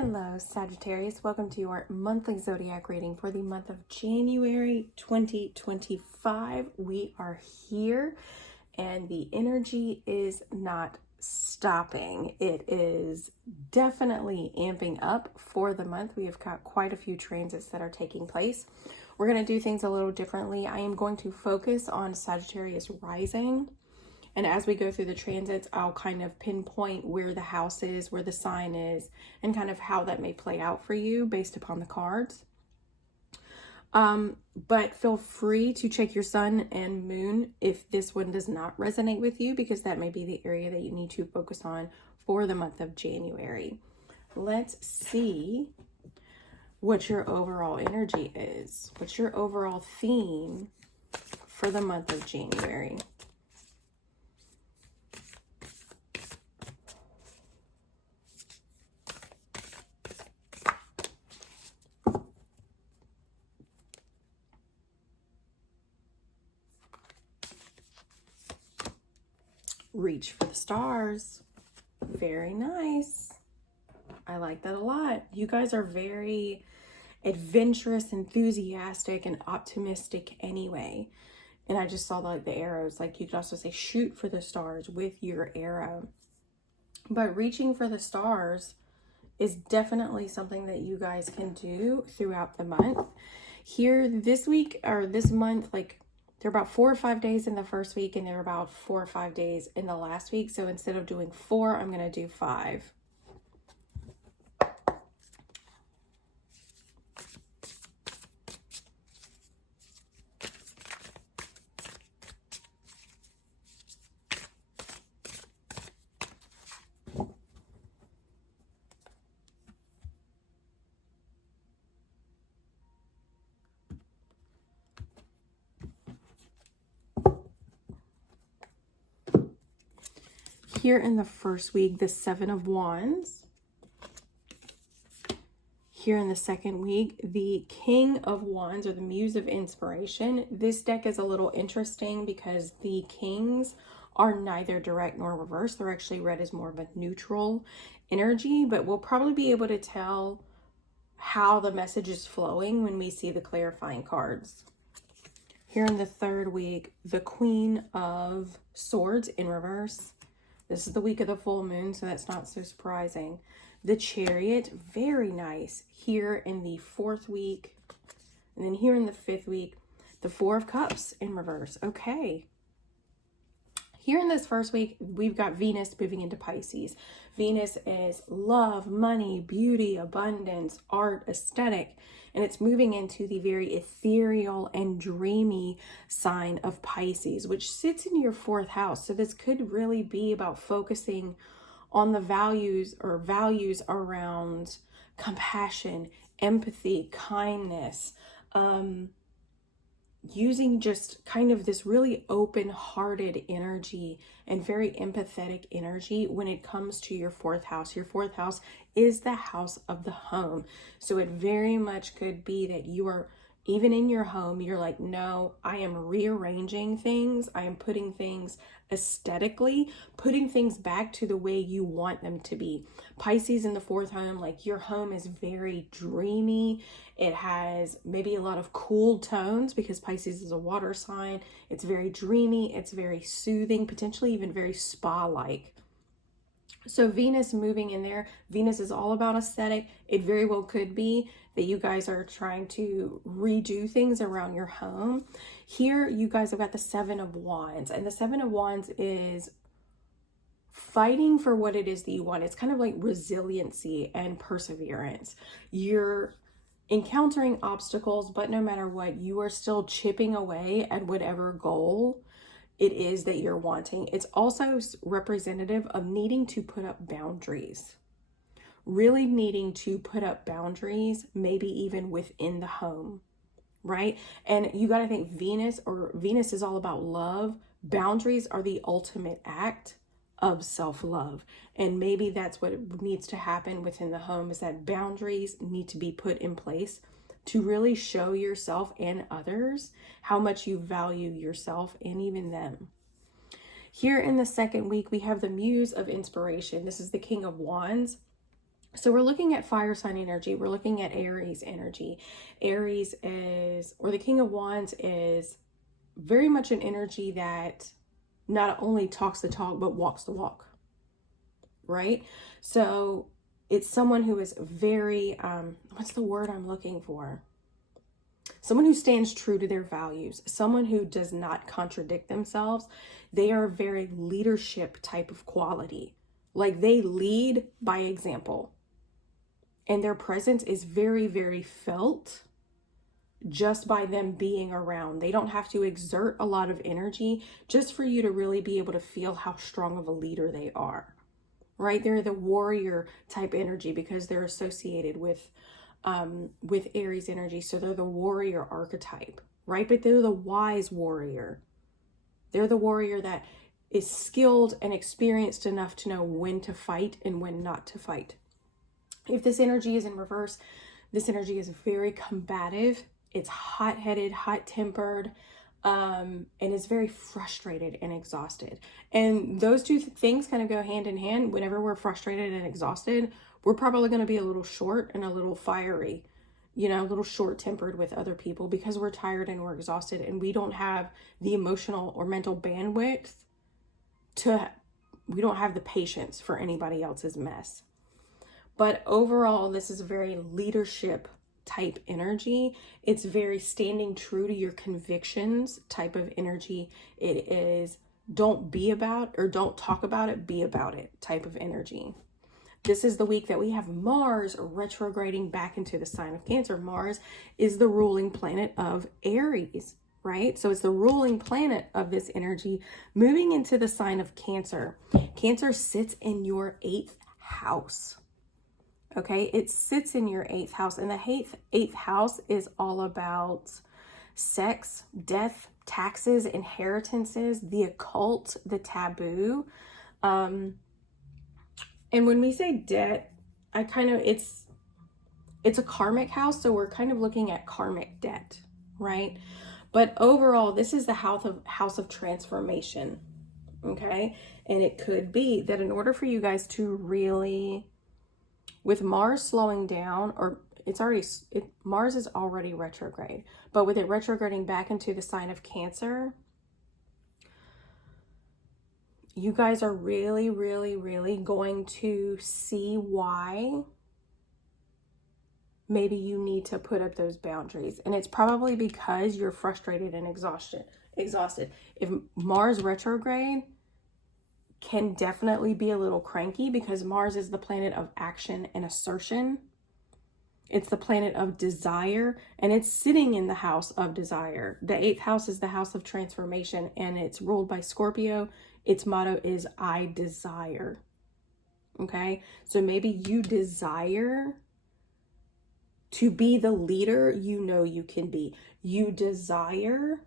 Hello, Sagittarius. Welcome to your monthly zodiac reading for the month of January 2025. We are here and the energy is not stopping. It is definitely amping up for the month. We have got quite a few transits that are taking place. We're going to do things a little differently. I am going to focus on Sagittarius rising. And as we go through the transits, I'll kind of pinpoint where the house is, where the sign is, and kind of how that may play out for you based upon the cards. But feel free to check your sun and moon if this one does not resonate with you, because that may be the area that you need to focus on for the month of January. Let's see what your overall energy is. What's your overall theme for the month of January? Reach for the stars. Very nice. I like that a lot. You guys are very adventurous, enthusiastic, and optimistic anyway. And I just saw like the arrows. Like you could also say shoot for the stars with your arrow. But reaching for the stars is definitely something that you guys can do throughout the month. Here this week or this month, like there are about 4 or 5 days in the first week, and there are about 4 or 5 days in the last week. So instead of doing 4, I'm going to do 5. Here in the first week, the 7 of Wands. Here in the second week, the King of Wands, or the Muse of Inspiration. This deck is a little interesting because the Kings are neither direct nor reverse. They're actually read as more of a neutral energy, but we'll probably be able to tell how the message is flowing when we see the clarifying cards. Here in the third week, the Queen of Swords in reverse. This is the week of the full moon, so that's not so surprising. The Chariot, very nice. Here in the fourth week, and then here in the fifth week, the Four of Cups in reverse. Okay. Here in this first week, we've got Venus moving into Pisces. Venus is love, money, beauty, abundance, art, aesthetic, and it's moving into the very ethereal and dreamy sign of Pisces, which sits in your 4th house. So this could really be about focusing on the values around compassion, empathy, kindness, using just kind of this really open-hearted energy and very empathetic energy when it comes to your 4th house. Your 4th house is the house of the home. So it very much could be that you are, even in your home, you're like, no, I am rearranging things. I am putting things aesthetically, putting things back to the way you want them to be. Pisces in the 4th home, like your home is very dreamy. It has maybe a lot of cool tones because Pisces is a water sign. It's very dreamy. It's very soothing, potentially even very spa-like. So Venus moving in there, Venus is all about aesthetic. It very well could be that you guys are trying to redo things around your home. Here, you guys have got the 7 of Wands, and the 7 of Wands is fighting for what it is that you want. It's kind of like resiliency and perseverance. You're encountering obstacles, but no matter what, you are still chipping away at whatever goal it is that you're wanting. It's also representative of needing to put up boundaries. Really needing to put up boundaries, maybe even within the home, right? And you got to think Venus is all about love. Boundaries are the ultimate act of self-love. And maybe that's what needs to happen within the home, is that boundaries need to be put in place to really show yourself and others how much you value yourself and even them. Here in the second week, we have the Muse of Inspiration. This is the King of Wands. So we're looking at fire sign energy. We're looking at Aries energy. Aries is, or the King of Wands is very much an energy that not only talks the talk, but walks the walk, right? So it's someone who is very, what's the word I'm looking for? Someone who stands true to their values, someone who does not contradict themselves. They are a very leadership type of quality. Like they lead by example. And their presence is very, very felt just by them being around. They don't have to exert a lot of energy just for you to really be able to feel how strong of a leader they are, right? They're the warrior type energy because they're associated with Aries energy. So they're the warrior archetype, right? But they're the wise warrior. They're the warrior that is skilled and experienced enough to know when to fight and when not to fight. If this energy is in reverse, this energy is very combative. It's hot-headed, hot-tempered, and is very frustrated and exhausted. And those two things kind of go hand in hand. Whenever we're frustrated and exhausted, we're probably going to be a little short and a little fiery, you know, a little short-tempered with other people because we're tired and we're exhausted and we don't have the emotional or mental bandwidth we don't have the patience for anybody else's mess. But overall, this is a very leadership type energy. It's very standing true to your convictions type of energy. It is don't be about or don't talk about it, be about it type of energy. This is the week that we have Mars retrograding back into the sign of Cancer. Mars is the ruling planet of Aries, right? So it's the ruling planet of this energy moving into the sign of Cancer. Cancer sits in your 8th house. Okay, it sits in your 8th house, and the eighth house is all about sex, death, taxes, inheritances, the occult, the taboo. And when we say debt, it's a karmic house, so we're kind of looking at karmic debt, right? But overall, this is the house of transformation, okay? And it could be that in order for you guys to really, with Mars slowing down, or Mars is already retrograde, but with it retrograding back into the sign of Cancer, you guys are really, really, really going to see why maybe you need to put up those boundaries. And it's probably because you're frustrated and exhausted. If Mars retrograde can definitely be a little cranky because Mars is the planet of action and assertion. It's the planet of desire, and it's sitting in the house of desire. The 8th house is the house of transformation, and it's ruled by Scorpio. Its motto is I desire. Okay, so maybe you desire to be the leader you know you can be. You desire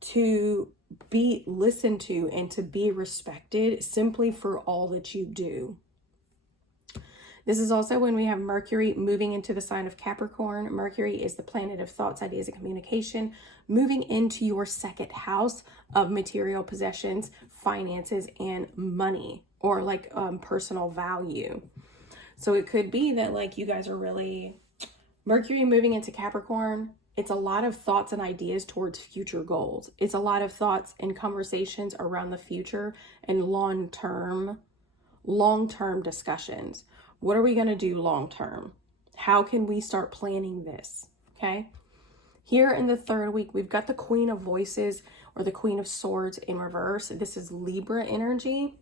to be listened to and to be respected simply for all that you do. This is also when we have Mercury moving into the sign of Capricorn. Mercury is the planet of thoughts, ideas, and communication, moving into your 2nd house of material possessions, finances, and money, or like personal value. So it could be that like you guys are really, Mercury moving into Capricorn, it's a lot of thoughts and ideas towards future goals. It's a lot of thoughts and conversations around the future and long-term discussions. What are we going to do long-term? How can we start planning this? Okay. Here in the 3rd week, we've got the Queen of Voices or the Queen of Swords in reverse. This is Libra energy.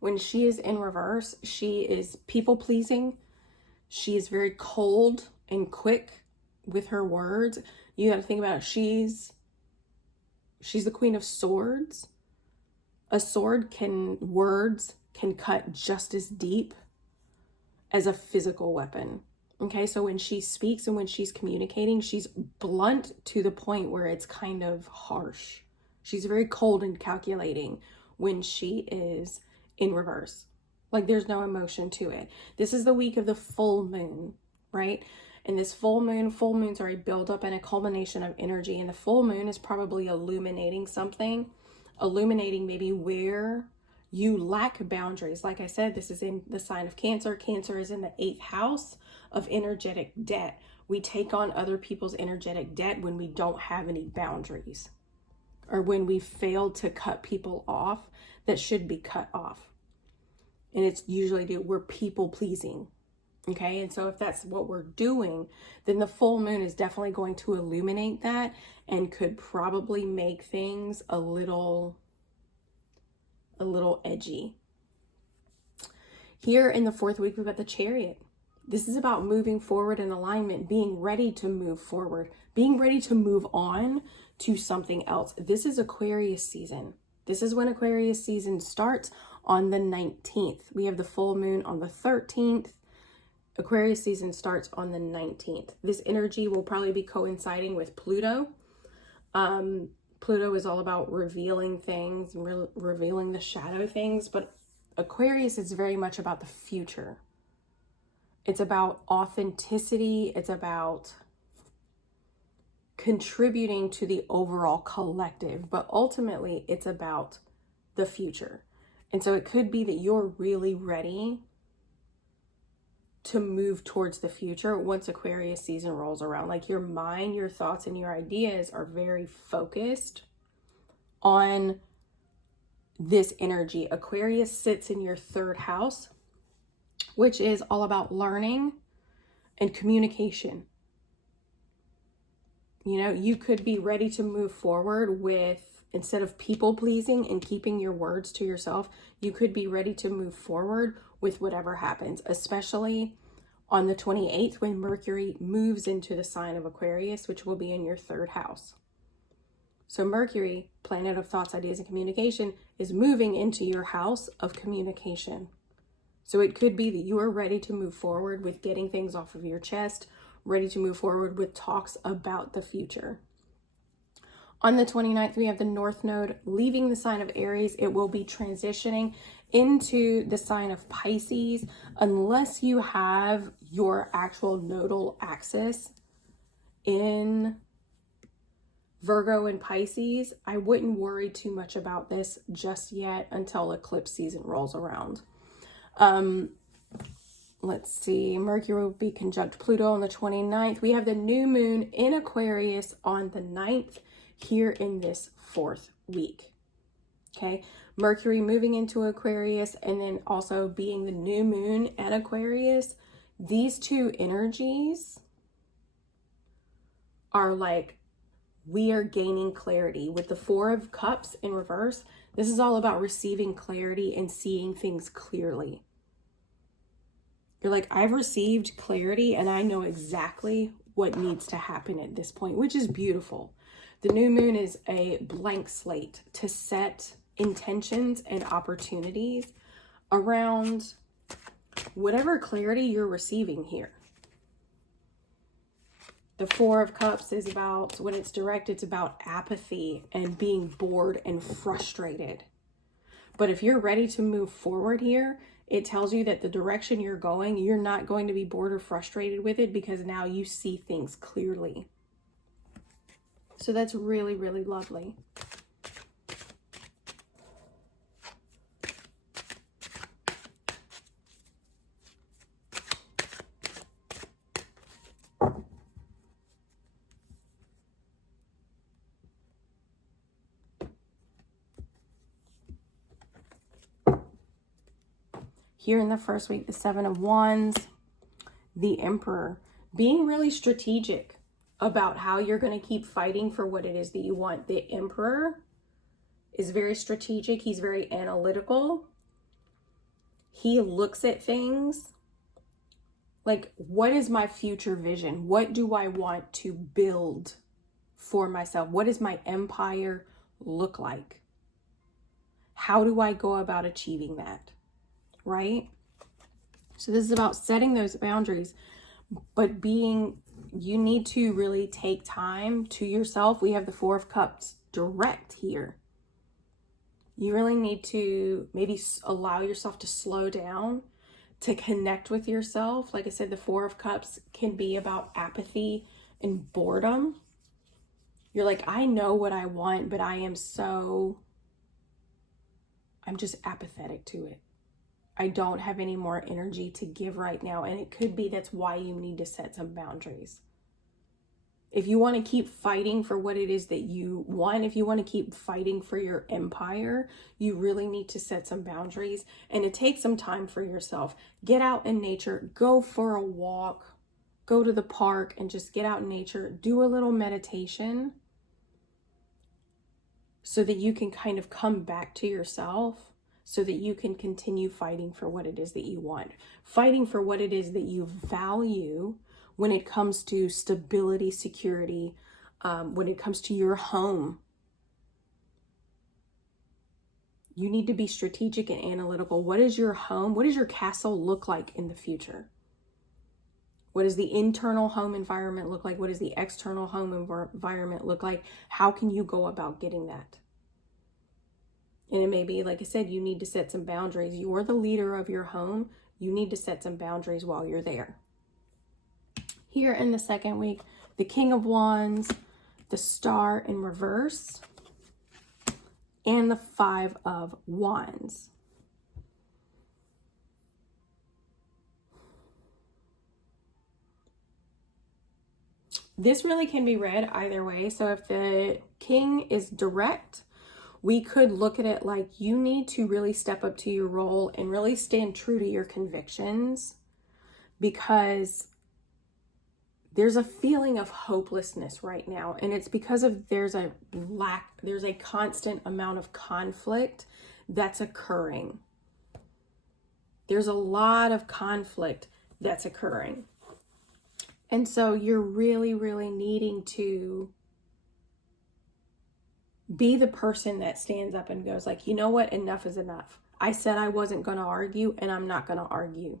When she is in reverse, she is people-pleasing. She is very cold and quick with her words. You got to think about it. She's the Queen of Swords. Words can cut just as deep as a physical weapon. Okay, so when she speaks and when she's communicating, she's blunt to the point where it's kind of harsh. She's very cold and calculating when she is in reverse. Like there's no emotion to it. This is the week of the full moon, right? And this full moons are a buildup and a culmination of energy. And the full moon is probably illuminating something, illuminating maybe where You lack boundaries. Like I said, this is in the sign of Cancer. Cancer is in the 8th house of energetic debt. We take on other people's energetic debt when we don't have any boundaries, or when we fail to cut people off that should be cut off. And it's usually we're people pleasing. Okay, and so if that's what we're doing, then the full moon is definitely going to illuminate that and could probably make things a little edgy. Here in the 4th week, we've got the Chariot. This is about moving forward in alignment, being ready to move forward, being ready to move on to something else. This is Aquarius season. This is when Aquarius season starts on the 19th. We have the full moon on the 13th. Aquarius season starts on the 19th. This energy will probably be coinciding with Pluto. Pluto is all about revealing things and revealing the shadow things, but Aquarius is very much about the future. It's about authenticity. It's about contributing to the overall collective, but ultimately it's about the future. And so it could be that you're really ready to move towards the future once Aquarius season rolls around. Like your mind, your thoughts, and your ideas are very focused on this energy. Aquarius sits in your 3rd house, which is all about learning and communication. You know, you could be ready to move forward with, instead of people pleasing and keeping your words to yourself, you could be ready to move forward with whatever happens, especially on the 28th when Mercury moves into the sign of Aquarius, which will be in your 3rd house. So Mercury, planet of thoughts, ideas, and communication, is moving into your house of communication. So it could be that you are ready to move forward with getting things off of your chest, ready to move forward with talks about the future. On the 29th, we have the North Node leaving the sign of Aries. It will be transitioning into the sign of Pisces, unless you have your actual nodal axis in Virgo and Pisces. I wouldn't worry too much about this just yet until eclipse season rolls around. Let's see, Mercury will be conjunct Pluto on the 29th. We have the new moon in Aquarius on the 9th here in this 4th week. Okay, Mercury moving into Aquarius and then also being the new moon at Aquarius. These two energies are like, we are gaining clarity. With the 4 of Cups in reverse, this is all about receiving clarity and seeing things clearly. You're like, I've received clarity and I know exactly what needs to happen at this point, which is beautiful. The new moon is a blank slate to set intentions and opportunities around whatever clarity you're receiving here. The 4 of Cups is about, when it's direct, it's about apathy and being bored and frustrated. But if you're ready to move forward here, it tells you that the direction you're going, you're not going to be bored or frustrated with it because now you see things clearly. So that's really, really lovely. Here in the first week, the 7 of Wands, the Emperor, being really strategic about how you're going to keep fighting for what it is that you want. The Emperor is very strategic. He's very analytical. He looks at things like, what is my future vision? What do I want to build for myself? What does my empire look like? How do I go about achieving that? Right? So this is about setting those boundaries, but you need to really take time to yourself. We have the 4 of Cups direct here. You really need to maybe allow yourself to slow down, to connect with yourself. Like I said, the 4 of Cups can be about apathy and boredom. You're like, I know what I want, but I I'm just apathetic to it. I don't have any more energy to give right now. And it could be that's why you need to set some boundaries. If you want to keep fighting for what it is that you want, if you want to keep fighting for your empire, you really need to set some boundaries and to take some time for yourself. Get out in nature, go for a walk, go to the park and just get out in nature, do a little meditation so that you can kind of come back to yourself, so that you can continue fighting for what it is that you want, fighting for what it is that you value when it comes to stability, security, when it comes to your home. You need to be strategic and analytical. What is your home? What does your castle look like in the future? What does the internal home environment look like? What does the external home environment look like? How can you go about getting that? And it may be, like I said, you need to set some boundaries. You're the leader of your home. You need to set some boundaries while you're there. Here in the second week, the King of Wands, the Star in reverse, and the Five of Wands. This really can be read either way. So if the King is direct, we could look at it like you need to really step up to your role and really stand true to your convictions, because there's a feeling of hopelessness right now. And it's because of there's a constant amount of conflict that's occurring. There's a lot of conflict that's occurring. And so you're really, really needing to be the person that stands up and goes like, you know what, enough is enough. I said I wasn't going to argue, and I'm not going to argue.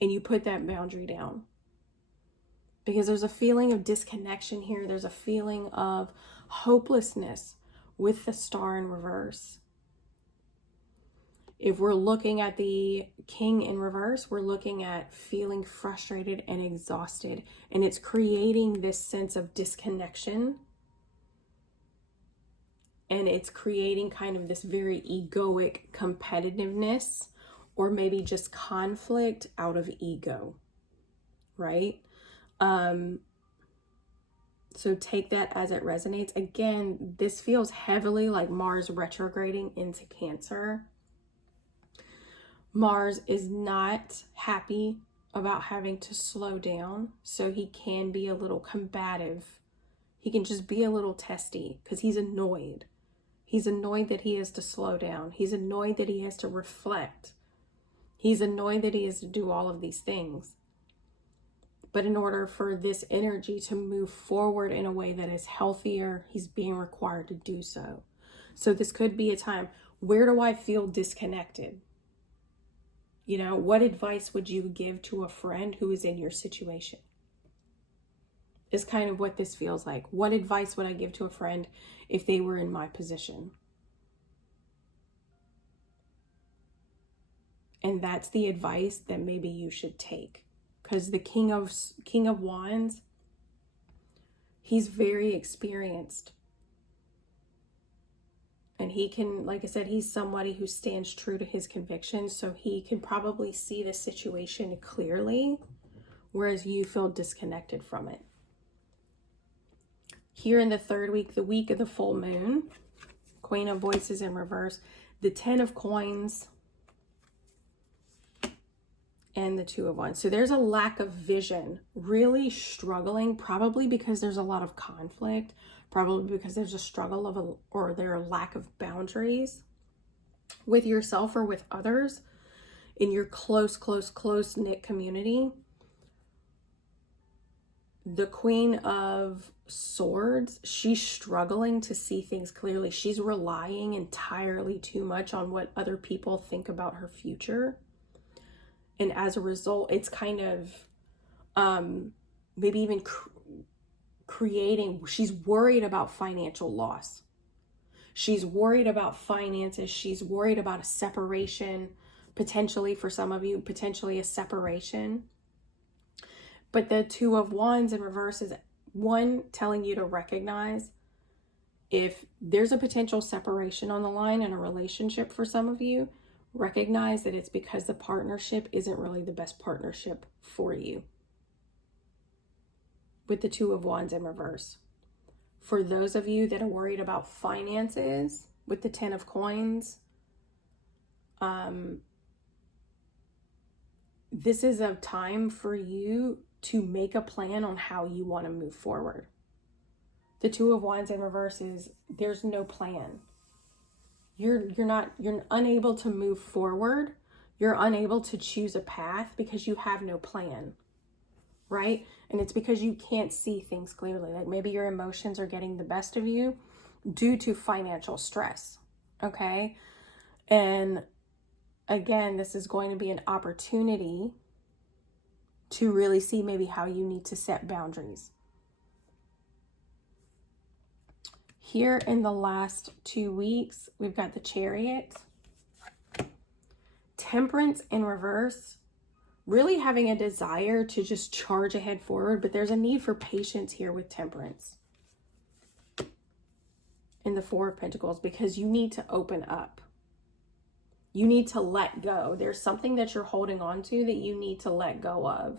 And you put that boundary down. Because there's a feeling of disconnection here. There's a feeling of hopelessness with the Star in reverse. If we're looking at the King in reverse, we're looking at feeling frustrated and exhausted. And it's creating this sense of disconnection. And it's creating kind of this very egoic competitiveness, or maybe just conflict out of ego, right? So take that as it resonates. Again, this feels heavily like Mars retrograding into Cancer. Mars is not happy about having to slow down, so he can be a little combative. He can just be a little testy because he's annoyed. He's annoyed that he has to slow down. He's annoyed that he has to reflect. He's annoyed that he has to do all of these things. But in order for this energy to move forward in a way that is healthier, he's being required to do so. So this could be a time, where do I feel disconnected? You know, what advice would you give to a friend who is in your situation? Is kind of what this feels like. What advice would I give to a friend if they were in my position? And that's the advice that maybe you should take. Because the King of Wands, he's very experienced. And he can, like I said, he's somebody who stands true to his convictions. So he can probably see the situation clearly, whereas you feel disconnected from it. Here in the third week, the week of the full moon, Queen of Voices in reverse, the 10 of Coins, and the 2 of Wands. So there's a lack of vision, really struggling, probably because there's a lot of conflict, probably because there's a struggle or there are lack of boundaries with yourself or with others in your close-knit community. The Queen of Swords, she's struggling to see things clearly. She's relying entirely too much on what other people think about her future. And as a result, it's kind of maybe even creating, she's worried about financial loss. She's worried about finances. She's worried about a separation, potentially for some of you, potentially a separation. But the 2 of Wands in reverse is one telling you to recognize If there's a potential separation on the line in a relationship for some of you, recognize that it's because the partnership isn't really the best partnership for you. With the Two of Wands in reverse. For those of you that are worried about finances with the Ten of Coins, this is a time for you to make a plan on how you want to move forward. The Two of Wands in reverse is there's no plan. You're unable to move forward. You're unable to choose a path because you have no plan, right? And it's because you can't see things clearly. Like maybe your emotions are getting the best of you due to financial stress, okay? And again, this is going to be an opportunity to really see maybe how you need to set boundaries. Here in the last 2 weeks, we've got the Chariot, Temperance in reverse, really having a desire to just charge ahead forward, but there's a need for patience here with Temperance in the Four of Pentacles because you need to open up. You need to let go. There's something that you're holding on to that you need to let go of,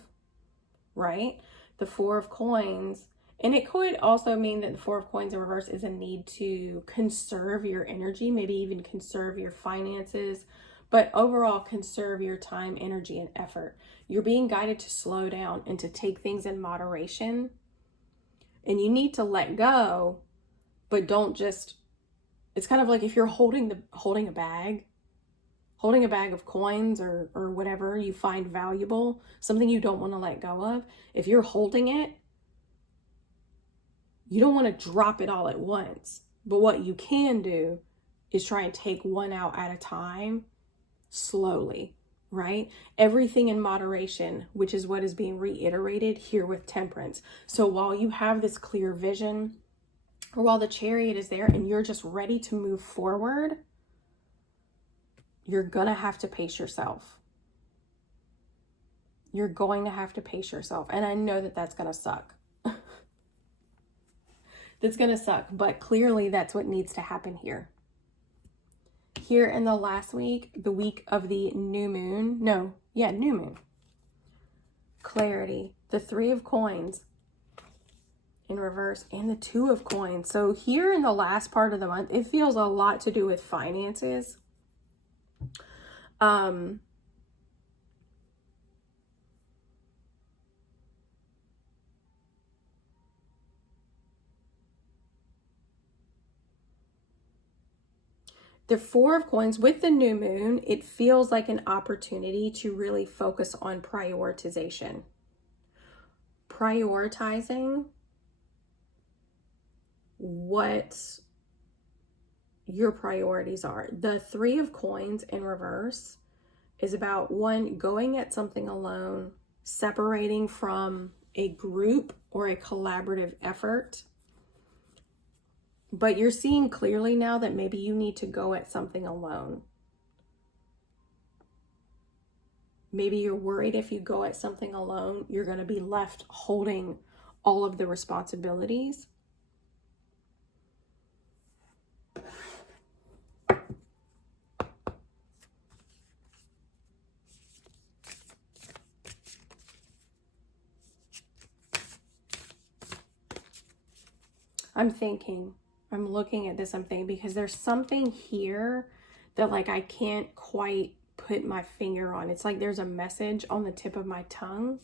right? The Four of Coins. And it could also mean that the Four of Coins in reverse is a need to conserve your energy, maybe even conserve your finances, but overall conserve your time, energy, and effort. You're being guided to slow down and to take things in moderation. And you need to let go, but don't just, it's kind of like if you're holding a bag of coins or whatever you find valuable, something you don't want to let go of. If you're holding it, you don't want to drop it all at once. But what you can do is try and take one out at a time, slowly, right? Everything in moderation, which is what is being reiterated here with Temperance. So while you have this clear vision, or while the Chariot is there and you're just ready to move forward, you're going to have to pace yourself. You're going to have to pace yourself. And I know that that's going to suck. That's going to suck, but clearly that's what needs to happen here. Here in the last week, the week of the new moon. New moon. Clarity. The Three of Coins in reverse and the Two of Coins. So here in the last part of the month, it feels a lot to do with finances. The Four of Coins with the new moon, it feels like an opportunity to really focus on prioritization. Prioritizing what your priorities are. The Three of Coins in reverse is about one, going at something alone, separating from a group or a collaborative effort. But you're seeing clearly now that maybe you need to go at something alone. Maybe you're worried if you go at something alone, you're going to be left holding all of the responsibilities. I'm looking at this, I'm thinking, because there's something here that like I can't quite put my finger on. It's like there's a message on the tip of my tongue,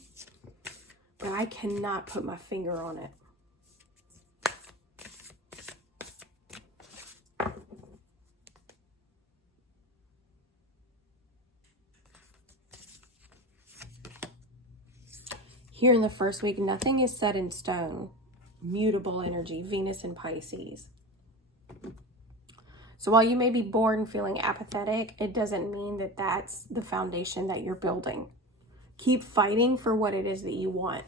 but I cannot put my finger on it. Here in the first week, nothing is set in stone. Mutable energy, Venus and Pisces. So while you may be bored and feeling apathetic, it doesn't mean that that's the foundation that you're building. Keep fighting for what it is that you want.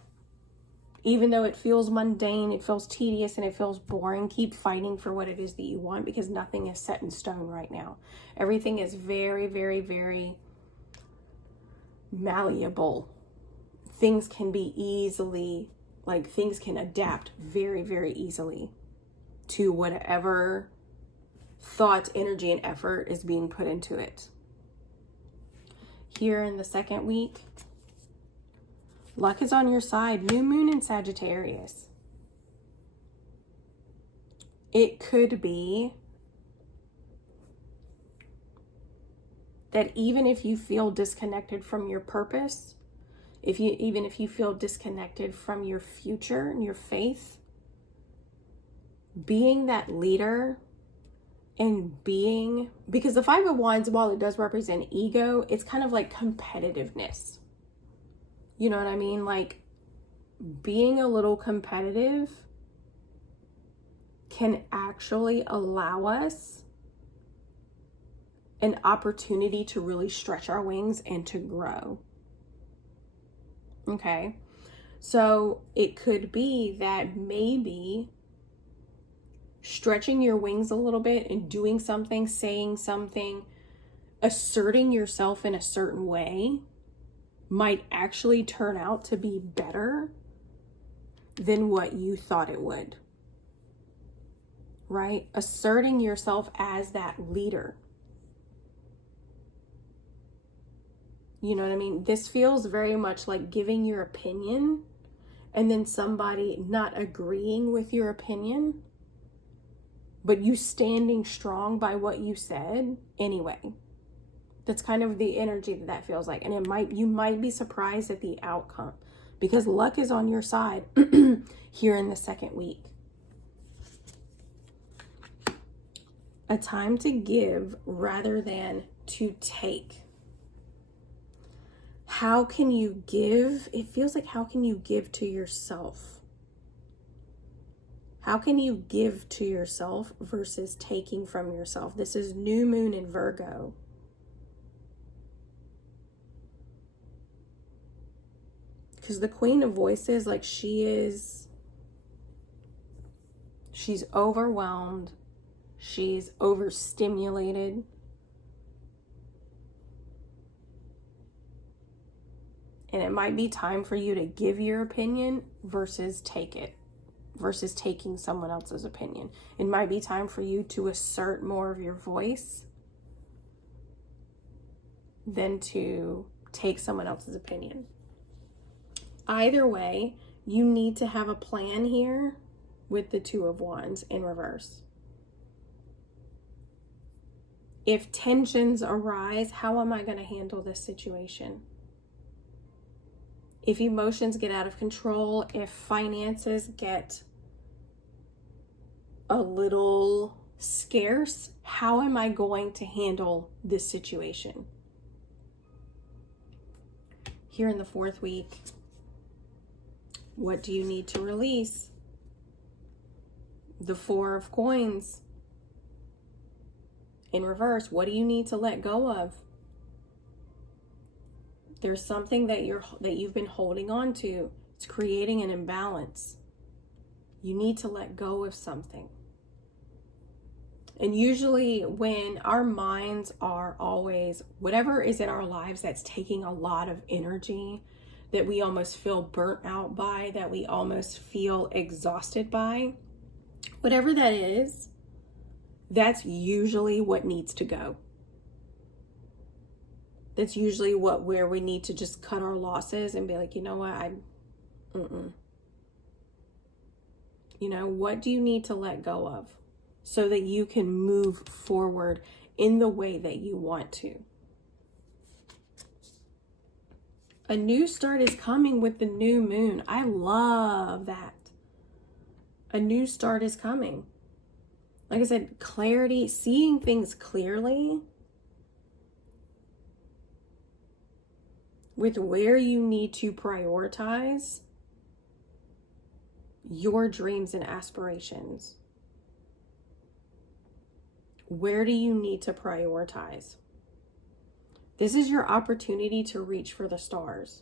Even though it feels mundane, it feels tedious, and it feels boring, keep fighting for what it is that you want, because nothing is set in stone right now. Everything is very, very, very malleable. Things can be easily, things can adapt very, very easily. to whatever thought, energy, and effort is being put into it. Here in the second week, luck is on your side. New moon in Sagittarius. It could be that even if you feel disconnected from your purpose, even if you feel disconnected from your future and your faith, being that leader and because the Five of Wands, while it does represent ego, it's kind of like competitiveness. You know what I mean? Like, being a little competitive can actually allow us an opportunity to really stretch our wings and to grow. Okay, so it could be that maybe stretching your wings a little bit and doing something, saying something, asserting yourself in a certain way might actually turn out to be better than what you thought it would. Right? Asserting yourself as that leader. You know what I mean? This feels very much like giving your opinion and then somebody not agreeing with your opinion, but you standing strong by what you said anyway. That's kind of the energy that feels like. And you might be surprised at the outcome because luck is on your side here in the second week. A time to give rather than to take. How can you give? It feels like, how can you give to yourself? How can you give to yourself versus taking from yourself? This is new moon in Virgo. Because the Queen of Voices, like, she's overwhelmed. She's overstimulated. And it might be time for you to give your opinion versus taking someone else's opinion. It might be time for you to assert more of your voice than to take someone else's opinion. Either way, you need to have a plan here with the Two of Wands in reverse. If tensions arise, how am I going to handle this situation? If emotions get out of control, if finances get a little scarce, how am I going to handle this situation? Here in the fourth week, what do you need to release? The Four of Coins in reverse. What do you need to let go of? There's something that you've been holding on to. It's creating an imbalance. You need to let go of something. And usually when our minds are always, whatever is in our lives that's taking a lot of energy, that we almost feel burnt out by, that we almost feel exhausted by, whatever that is, that's usually what needs to go. That's usually where we need to just cut our losses and be like, you know what, You know, what do you need to let go of so that you can move forward in the way that you want to? A new start is coming with the new moon. I love that. A new start is coming. Like I said, clarity, seeing things clearly with where you need to prioritize your dreams and aspirations. Where do you need to prioritize? This is your opportunity to reach for the stars.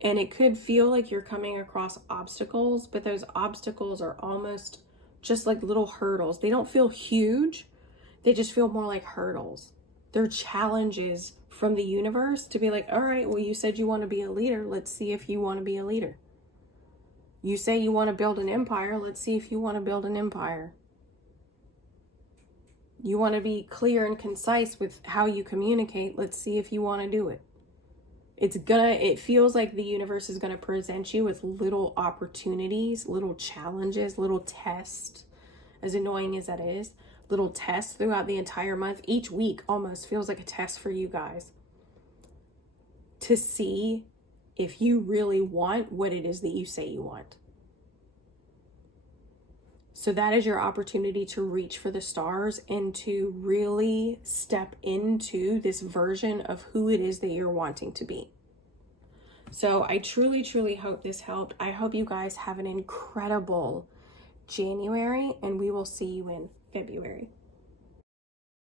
And it could feel like you're coming across obstacles, but those obstacles are almost just like little hurdles. They don't feel huge. They just feel more like hurdles. They're challenges from the universe to be like, all right, well, you said you want to be a leader. Let's see if you want to be a leader. You say you want to build an empire. Let's see if you want to build an empire. You want to be clear and concise with how you communicate. Let's see if you want to do it. It feels like the universe is gonna present you with little opportunities, little challenges, little tests, as annoying as that is, little tests throughout the entire month. Each week almost feels like a test for you guys to see if you really want what it is that you say you want. So that is your opportunity to reach for the stars and to really step into this version of who it is that you're wanting to be. So I truly, truly hope this helped. I hope you guys have an incredible January, and we will see you in February.